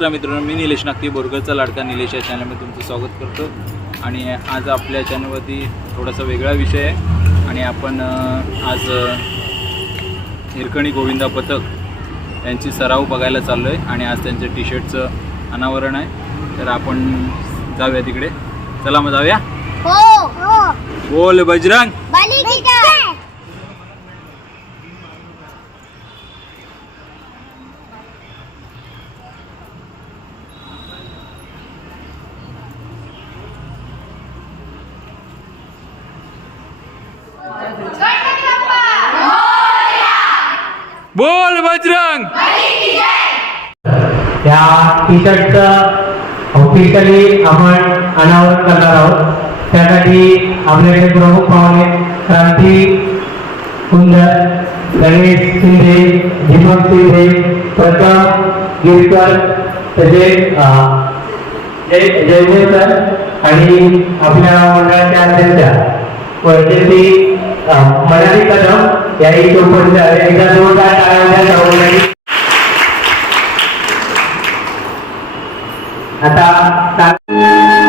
नमस्कार मित्रांनो मी निलेश नागती बोरगरचा लाडका निलेश या चॅनलमध्ये तुमचं स्वागत करतो. आणि आज आपल्या चॅनलवरती थोडासा वेगळा विषय आहे. आणि आपण आज हिरकणी गोविंदा पथक यांची सराव बघायला चाललो आहे आणि आज त्यांच्या टी शर्टचं अनावरण आहे. तर आपण जाऊया तिकडे. चला मग जाऊया. हो हो. बोल बजरंग बली किती बोल बजरंग त्या टी शर्टचं ऑफिशियली आपण अनावरण करणार आहोत. त्यासाठी आपल्याकडे प्रमुख पाहुणे क्रांती कुंदर गणेश शिंदे दीपक शिंदे प्रताप गिरकर तसेच जय जयदेव सर आणि आपल्या मंडळाच्या अध्यक्षा वैद्यती मराठी कदम याही उपस्थित आहे एकदा जोरदार टाळ्या द्या सर्वांनी. आता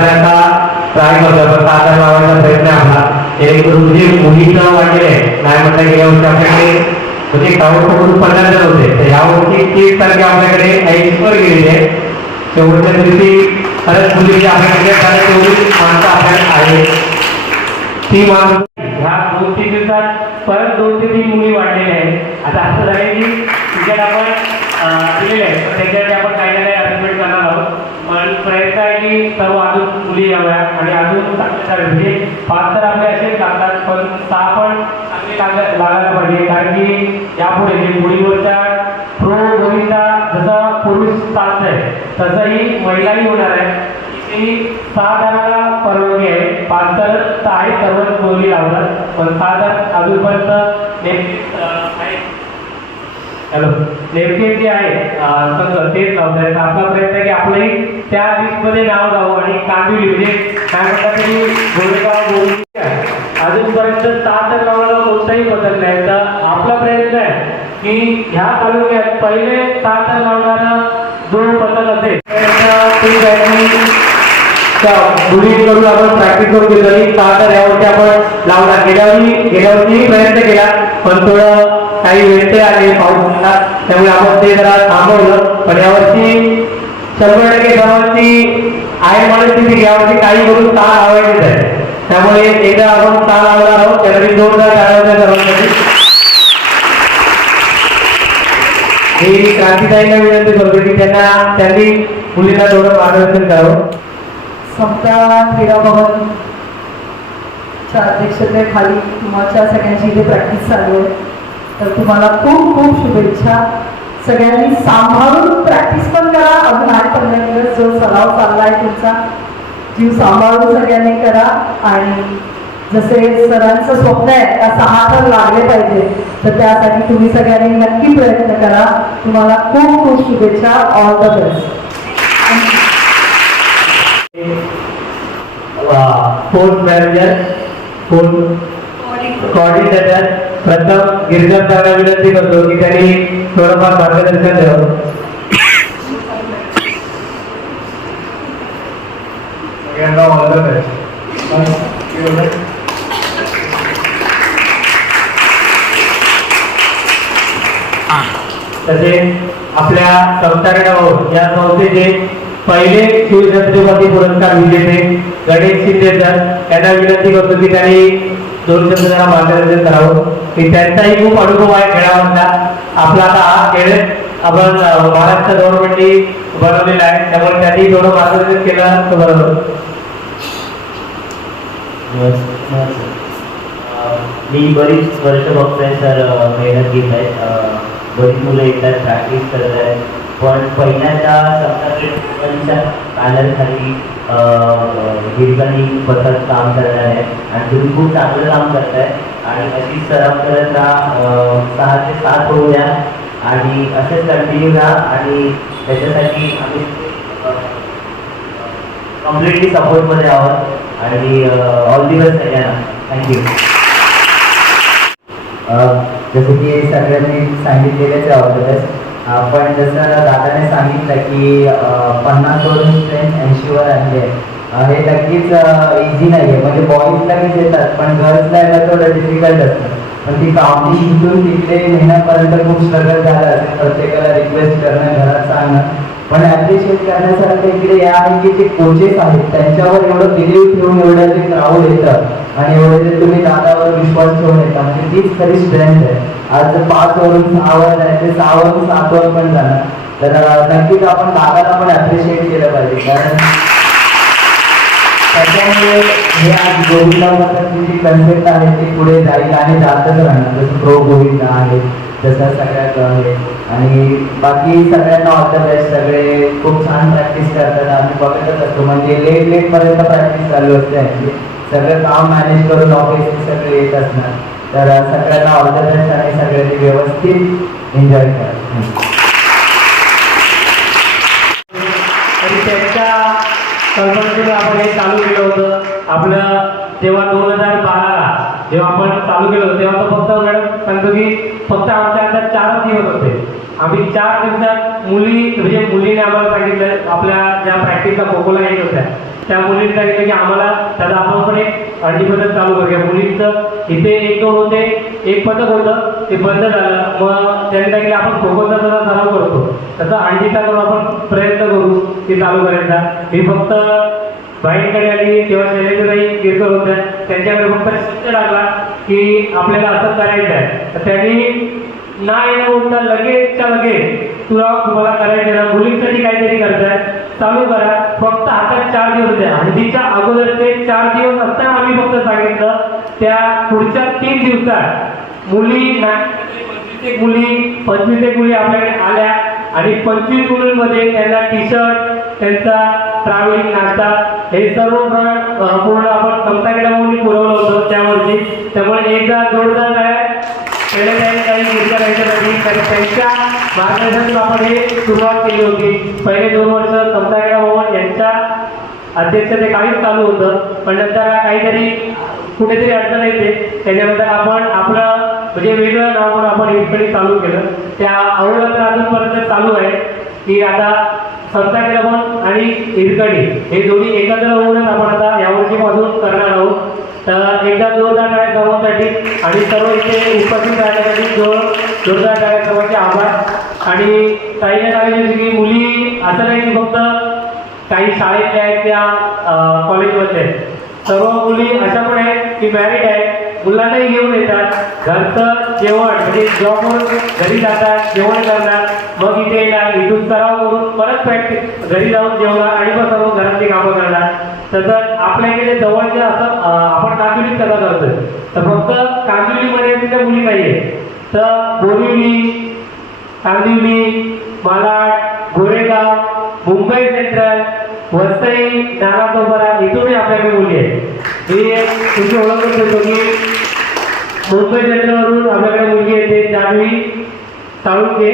सा- साधारणचा ट्राय करतो पण साधारण लावायचा प्रयत्न आपला. जेणेकरून जे मुलीचं वाटले नाही म्हणता गेल्या वर्षी आपल्याकडे म्हणजे टावर पकडून पन्नास जण होते. तर ह्या वर्षी तीस तारखे आपल्याकडे ऐंशीवर गेलेले आहे शेवटच्या दिवशी खरंच मुलीची आपल्याकडे खरंच तेवढी माणसं आपल्याकडे आहे. ती माणसं ह्या दोन तीन दिवसात परत दोन ते तीन मुली वाढलेल्या आहेत. आता असं झालं की तिच्यात आपण अं, दिलेले आहे. पण त्याच्यासाठी आपण काही ना काही अरेंजमेंट करणार आहोत पण प्रयत्न आहे की सर्व अजून मुली याव्या आणि अजून म्हणजे पाच तर आपले असेच लागतात पण सहा पण चांगले लाग- लागायला पाहिजे. कारण की यापुढे जे मुलीवरच्या प्रो मुलीचा जसं पुरुष चालतंय तसंही महिलाही होणार आहे. ती सहा जणांना परवानगी आहे. पाच तर आहे सर्वच बोली लावतात पण सहा जण अजूनपर्यंत नेमके हॅलो. नेमके जे आहे तर तेच लावत आपला प्रयत्न आहे की आपलंही त्या लिस्टमध्ये नाव जावं आणि कांदिवली म्हणजे काय म्हणतात तरी गोरेगाव गोरी अजूनपर्यंत सात गावाला कोणताही पतंग नाही. तर आपला प्रयत्न आहे की ह्या तालुक्यात पहिले सात तर लावणारा जो पतंग असेल. तर आपण प्रॅक्टिस करून घेतो आणि सात तर आपण लावला. गेल्या वर्षी गेल्या वर्षी प्रयत्न केला पण थोडं काही व्यत्यय आले पाऊस झाला त्यामुळे आपण ते जरा थांबवलं. पण यावर्षी शंभर टक्के सर्वांची आहे म्हणून ती यावरती काही करून ताल लावायचीच आहे. त्यामुळे एकदा आपण ताल लावणार आहोत. त्यासाठी जोरदार टाळ्या सर्वांसाठी मी क्रांतीताईंना विनंती करतो की त्यांना त्यांनी मुलींना थोडं मार्गदर्शन करावं. समता क्रीडा भवन च्या अध्यक्षतेखाली तुमच्या सगळ्यांची इथे प्रॅक्टिस चालू आहे. तर तुम्हाला खूप खूप शुभेच्छा. सगळ्यांनी सांभाळून प्रॅक्टिस पण करा. अजून आठ पंधरा दिवस जो सराव चाललाय तुमचा जीव सांभाळून सगळ्यांनी करा. आणि जसे सरांचं स्वप्न आहे का सहा तर लागले पाहिजे तर त्यासाठी तुम्ही सगळ्यांनी नक्की प्रयत्न करा. तुम्हाला खूप खूप शुभेच्छा. All the best sports manager sport coordinator प्रथम गिरधर साहेबांना विनंती करतो की त्यांनी थोडंफार मार्गदर्शन द्यावं. सगळ्यांना तसेच आपल्या संस्थाकडे या संस्थेचे पहिले शिवछत्रपती पुरस्कार विजेते गणेश शिंदे सर यांना विनंती करतो की त्यांनी दोन शब्द जरा मार्गदर्शन करावं की त्यांचाही खूप अनुभव आहे खेळामधला. आपला आता हा खेळ आपण महाराष्ट्र गव्हर्नमेंटनी बनवलेला आहे. त्यामुळे त्यांनी थोडं मार्गदर्शन केलं तर बरोबर मी बरीच वर्ष बघतोय सर मेहनत घेत आहे. बरीच मुलं येतात प्रॅक्टिस करत आहेत. पण पहिल्यांदा सप्ताह खाली हिरकणी बसत काम करणार आहे आणि तुम्ही खूप चांगलं काम करताय. आणि अशी सराव करत राहा सहा ते सात होऊ द्या. आणि असेच कंटिन्यू राहा. आणि त्याच्यासाठी आम्ही कम्प्लिटली सपोर्टमध्ये आहोत. आणि ऑल दी बेस्ट सगळ्यांना. थँक्यू जसं की सगळ्यांनी सांगितलेलेच आहे पण जसं दादाने सांगितलं की अं, पन्नासवरून स्ट्रेंथ ऐंशीवर आणले हे नक्कीच इझी नाही आहे म्हणजे बॉईज लगेच येतात पण गर्ल्सला यायला थोडं डिफिकल्ट असतं. पण ती काउंटिंग इथून तिकडे नेण्यापर्यंत खूप स्ट्रगल झाला असेल. प्रत्येकाला रिक्वेस्ट करणं घरात सांगणं. पण ऍप्रिशिएट करण्यासारखं इकडे या आहे की जे कोचेस आहेत त्यांच्यावर एवढं बिलीव ठेवून एवढं जे क्राऊड येतं आणि एवढे जे तुम्ही दादावर विश्वास ठेवून येता म्हणजे तीच खरी स्ट्रेंथ आहे. आज जर पाच वरून सहावर जायचे सहावरून सातवर पण जाणार तर नक्कीच आपण दादाला पण ऍप्रिशिएट केलं पाहिजे कारण त्याच्यामुळे हे आज गोविंदा मताची जी कन्सेप्ट आहे ती पुढे जाईल आणि जातच राहणार. जसं प्रो गोविंदा आहे जसं सगळ्यात आहे. आणि बाकी सगळ्यांना ऑल द बेस्ट सगळे खूप छान प्रॅक्टिस करतात. आम्ही बघतच असतो. म्हणजे लेट लेट पर्यंत प्रॅक्टिस चालू असते आमची. सगळं काम मॅनेज करून ऑफिस सगळे येत असणार. तर सगळ्यांना ऑल द बेस्ट आणि सगळ्यांनी व्यवस्थित एन्जॉय करा. त्यांच्या कल्पनेतून आपण हे चालू केलं होतं. आपलं जेव्हा दोन हजार बाराला जेव्हा आपण चालू केलं तेव्हा तर फक्त मॅडम सांगतो की फक्त आमच्या अंदाज चारच दिवस होते. आम्ही चार दिवसात मुली म्हणजे मुलीने आम्हाला सांगितलं आपल्या ज्या प्रॅक्टिसला खोकोला येत होत्या त्या मुलीने सांगितलं की आम्हाला त्याचा आपण पण एक अंडी पद्धत चालू करूया. मुलींचं इथे एक दोन होते एक पथक होतं ते बंद झालं. मग त्यांनी सांगितलं आपण खोकोचा जरा सराव करतो. तसं अंडीचा करून आपण प्रयत्न करू ते चालू करायचा. हे फक्त बाईंकडे आली तेव्हा शैलेंद्रबाई गिरकर होत्या. त्यांच्याकडे फक्त शब्द लागला की आपल्याला असं करायचं आहे. तर त्यांनी ना येणं उठता लगेचच्या लगेच तुला तुम्हाला करायचं आहे ना मुलींसाठी काहीतरी करताय. चालू करा. फक्त हातात चार दिवस द्या. हळदीच्या अगोदरचे चार दिवस असताना आम्ही फक्त सांगितलं त्या पुढच्या तीन दिवसात मुली एक मुली पंचवीस एक मुली आपल्याकडे आल्या आणि पंचवीस मुलींमध्ये त्यांना टी शर्ट त्यांचा ट्रॅव्हलिंग नाश्ता हे सर्व पूर्ण आपण समताकडे म्हणून पुरवलं होतं त्यावरती. त्यामुळे एकदा जोरदार काय केले काही त्यांच्या मार्गदर्शनातून आपण हे सुरुवात केली होती. पहिले दोन वर्ष समताकडे भवन यांच्या अध्यक्षतेखालीच चालू होतं पण नंतर काहीतरी कुठेतरी अडचण येते. त्याच्यानंतर आपण आपलं म्हणजे वेगळं नाव म्हणून आपण हिरकणी चालू केलं. त्या अहोरात्र अजूनपर्यंत चालू आहे. की आता संताकडे आणि हिरकणी हे दोन्ही एकत्र होऊन आपण आता यावर्षीपासून करणार आहोत. तर एकदा जोरदार कार्यक्रमासाठी आणि सर्व इथे उपस्थित राहण्यासाठी जोर जोरदार कार्यक्रमाचे आभार. आणि काही ना काही की मुली असं नाही की फक्त काही शाळेतल्या आहेत त्या कॉलेजमध्ये कॉलेजमधल्या आहेत. सर्व मुली अशा पण आहेत की मॅरिड आहेत. मुलांनाही घेऊन येतात. घरचं जेवण म्हणजे जॉबवरून घरी जातात जेवण करतात. मग इथे येणार इथून सराव करून परत प्रॅक्टिस घरी जाऊन जेवणार आणि मग सर्व घरातली कामं करणार. तसंच आपल्या इकडे जवळचे असं आपण कांदिवलीत कसा करतोय. तर फक्त कांदिवलीमध्ये तिथे मुली नाही आहेत तर बोरिवली कांदिवली मालाड गोरेगाव मुंबई सेंट्रल वसई नारायणोपरा इथूनही आपल्याकडे मुली आहेत. मी एक तुमची ओळख देतो की मुंबई सेंट्रलवरून आपल्याकडे मुलगी येते जान्हवी साळुंके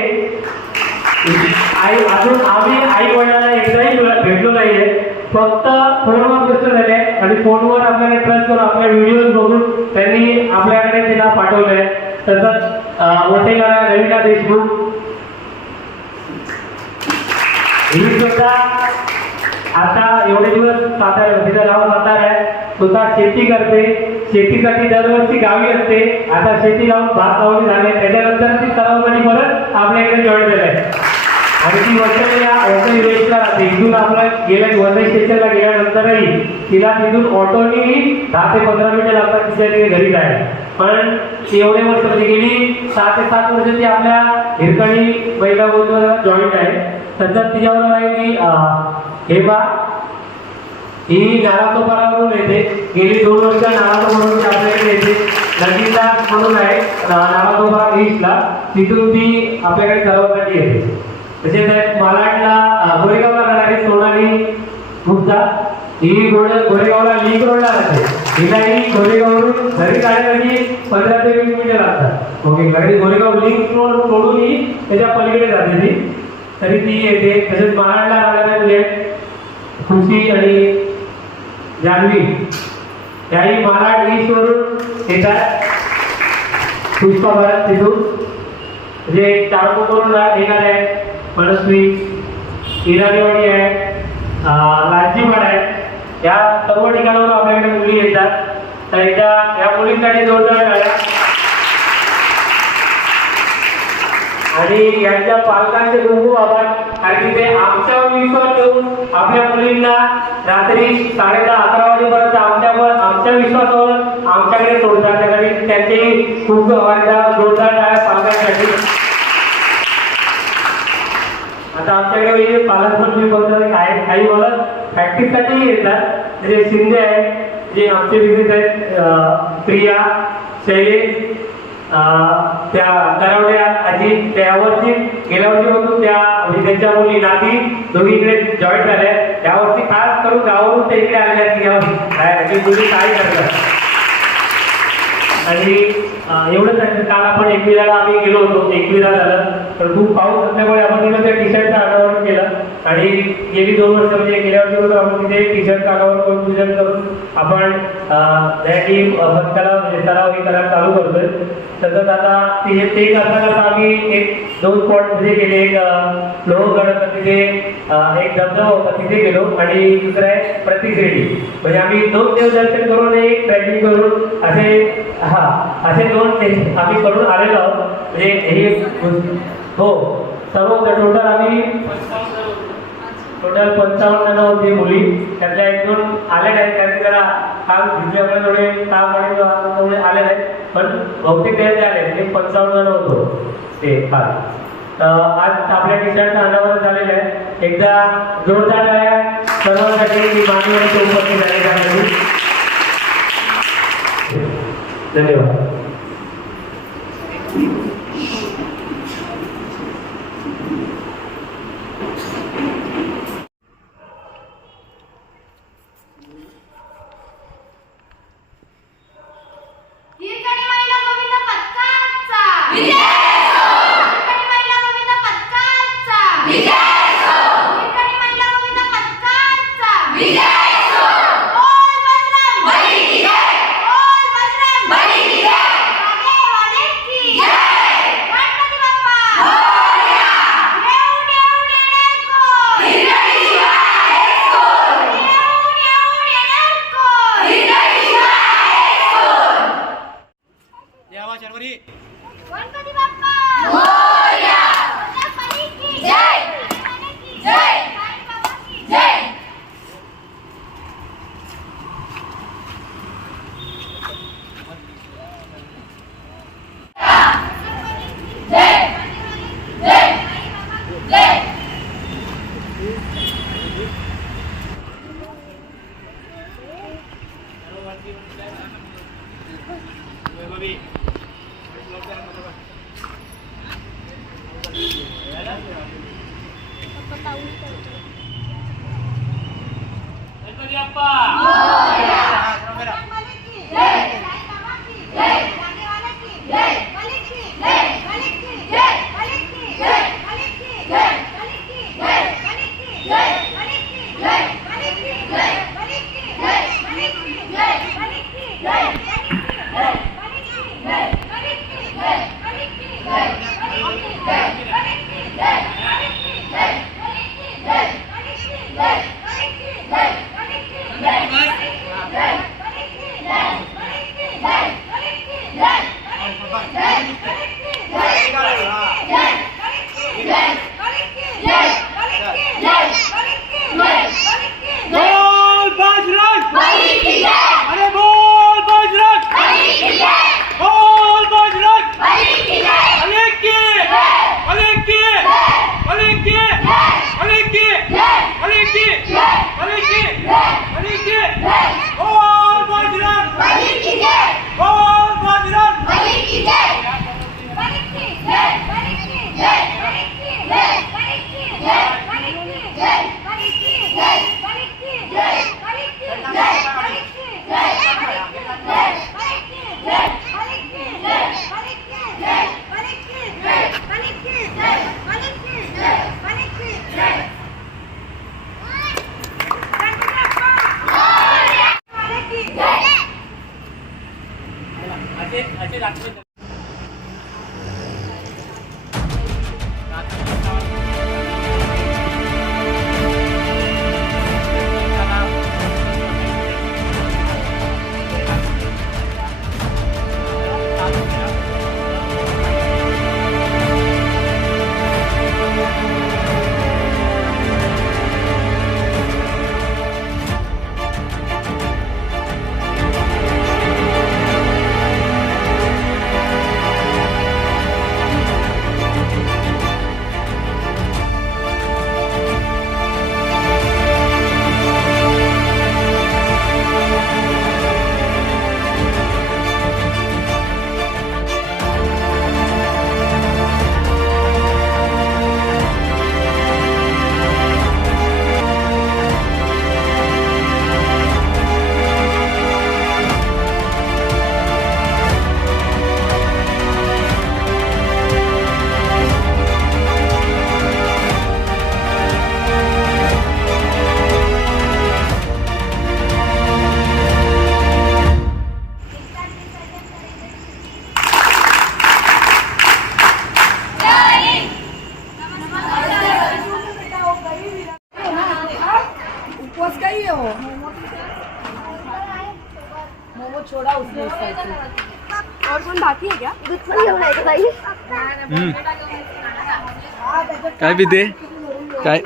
आई अजून आम्ही आई वडिलांना एकदाही भेटलो नाही आहे फक्त फोनवर व्यस्त झाले आणि फोनवर आपल्याला ट्रस्ट करून आपल्या व्हिडिओज बघून त्यांनी आपल्याकडे तिला पाठवले. तसंच अं, रविका देशमुख. ही सुद्धा आता एवढे दिवस सातारा तिचं गाव सातारा आहे. स्वतः शेती करते. शेतीसाठी दरवर्षी गावी असते. आता शेती लावून भात लावणी झाले. त्याच्यानंतर ती सरावसाठी परत आपल्याकडे जॉईन झाले आहे. आणि ती वसईला वसई वेस्टला राहते. इथून आपल्या गेल्या वसई स्टेशनला गेल्यानंतरही तिला तिथून ऑटोनी दहा ते पंधरा मिनिटं लागतात तिच्या तिथे घरी जायला पण एवढे वर्ष म्हणजे गेली सहा ते सात वर्ष ती आपल्या हिरकणी महिला जॉईंट आहे. त्याच्यात तिच्यावर आहे की हे बा ही नारायणोपरावरून येते. गेली दोन वर्ष नारायणोपरावरून ती आपल्याकडे येते. नगीला म्हणून आहे नारायणोपरा ईस्टला तिथून ती आपल्याकडे सर्वांसाठी येते. तसेच आहेत मालाडला गोरेगावला राहणारी सोनाली गुप्ता ही गोड गोरेगावला लिंक रोडला राहते हिलाही गोरेगाववरून घरी जाण्यासाठी पंधरा ते वीस मिनिटं लागतात. ओके घरी गोरेगाव लिंक रोड सोडून ही त्याच्या पलीकडे जाते ती. तरी ती येते. तसेच महाडला राहणाऱ्या खुशी आणि जान्हवी. याही महाराज ईस्टवरून येतात पुष्पा भरत तिथून. म्हणजे चारकोकरून येणार आहे मनस्वी इराणीवाडी आहे अं, आहे या सर्व ठिकाणावरून आपल्याकडे मुली येतात. तर एकदा या मुलींसाठी जोरदार आणि यांच्या पालकांचे खूप आभार. कारण ते आमच्यावर विश्वास ठेवून आपल्या मुलींना रात्री साडे दहा अकरा वाजेपर्यंत आमच्यावर आमच्या विश्वासावर आमच्याकडे सोडतात त्यासाठी त्यांचे खूप खूप जोरदार आहे पालकांसाठी. आता आमच्याकडे हे पालक मंत्री बोलतात काही काही मला प्रॅक्टिससाठी येतात. म्हणजे शिंदे आहेत जे आमचे विजिट आहेत प्रिया शैलेश त्या तरावड्या आजी त्यावरती वर्षी गेल्या वर्षीपासून त्या म्हणजे त्यांच्या मुली नाती दोघी इकडे जॉईन झाल्या त्यावरती खास करून गावावरून ते इकडे आलेल्या की काय म्हणजे मुली काय करतात आणि एवढंच आहे. काल आपण एकविराला आम्ही गेलो होतो. एकविरा झालं. तर खूप पाऊस असल्यामुळे आपण तिथं त्या टी शर्टचा अनावरण केलं. आणि गेली दोन वर्ष म्हणजे गेल्या वर्षी आपण तिथे टीचर कागावर करून पूजन करून आपण त्यासाठी भक्ताला म्हणजे सराव हे करायला चालू करतोय. तसंच आता तिथे ते करता करता आम्ही एक दोन स्पॉट म्हणजे गेले एक लोहगड तिथे एक धबधबा होता तिथे गेलो आणि दुसरा आहे प्रतिश्रेणी. म्हणजे आम्ही दोन देवदर्शन करून एक ट्रॅकिंग करून असे हा असे दोन आम्ही करून आलेलो आहोत. म्हणजे हे हो सर्व टोटल आम्ही टोटल पंचावन्न जण होती मुली. त्यातल्या एक दोन आल्या आहेत. त्यांनी जरा काम घेतल्यामुळे थोडे काम आणि त्यामुळे आले आहेत. पण बहुतेक त्याचे आले म्हणजे ते पंचावन्न जण होतो. ते काल आज आपल्या टी अनावरण झालेलं आहे. एकदा जोरदार आहे सर्वांसाठी मी मानवी उपस्थित झाले धन्यवाद. Yeah! बोल काय पिते? काय?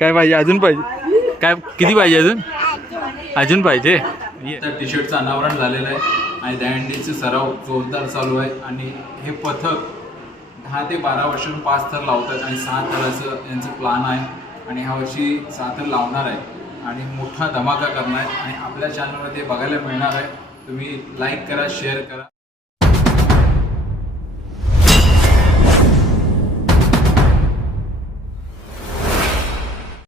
काय पाहिजे? अजून पाहिजे? काय किती पाहिजे अजून? अजून पाहिजे. टी शर्टचं अनावरण झालेलं आहे आणि दहंडीचे सराव जोरदार चालू आहे आणि हे पथक दहा ते बारा वर्षांपासून पाच थर लावतात आणि सहा थराचं यांचं प्लान आहे आणि ह्या वर्षी सहा थर लावणार आहे आणि मोठा धमाका करणार आहे आणि आपल्या चॅनलमध्ये बघायला मिळणार आहे. तुम्ही लाईक करा शेअर करा.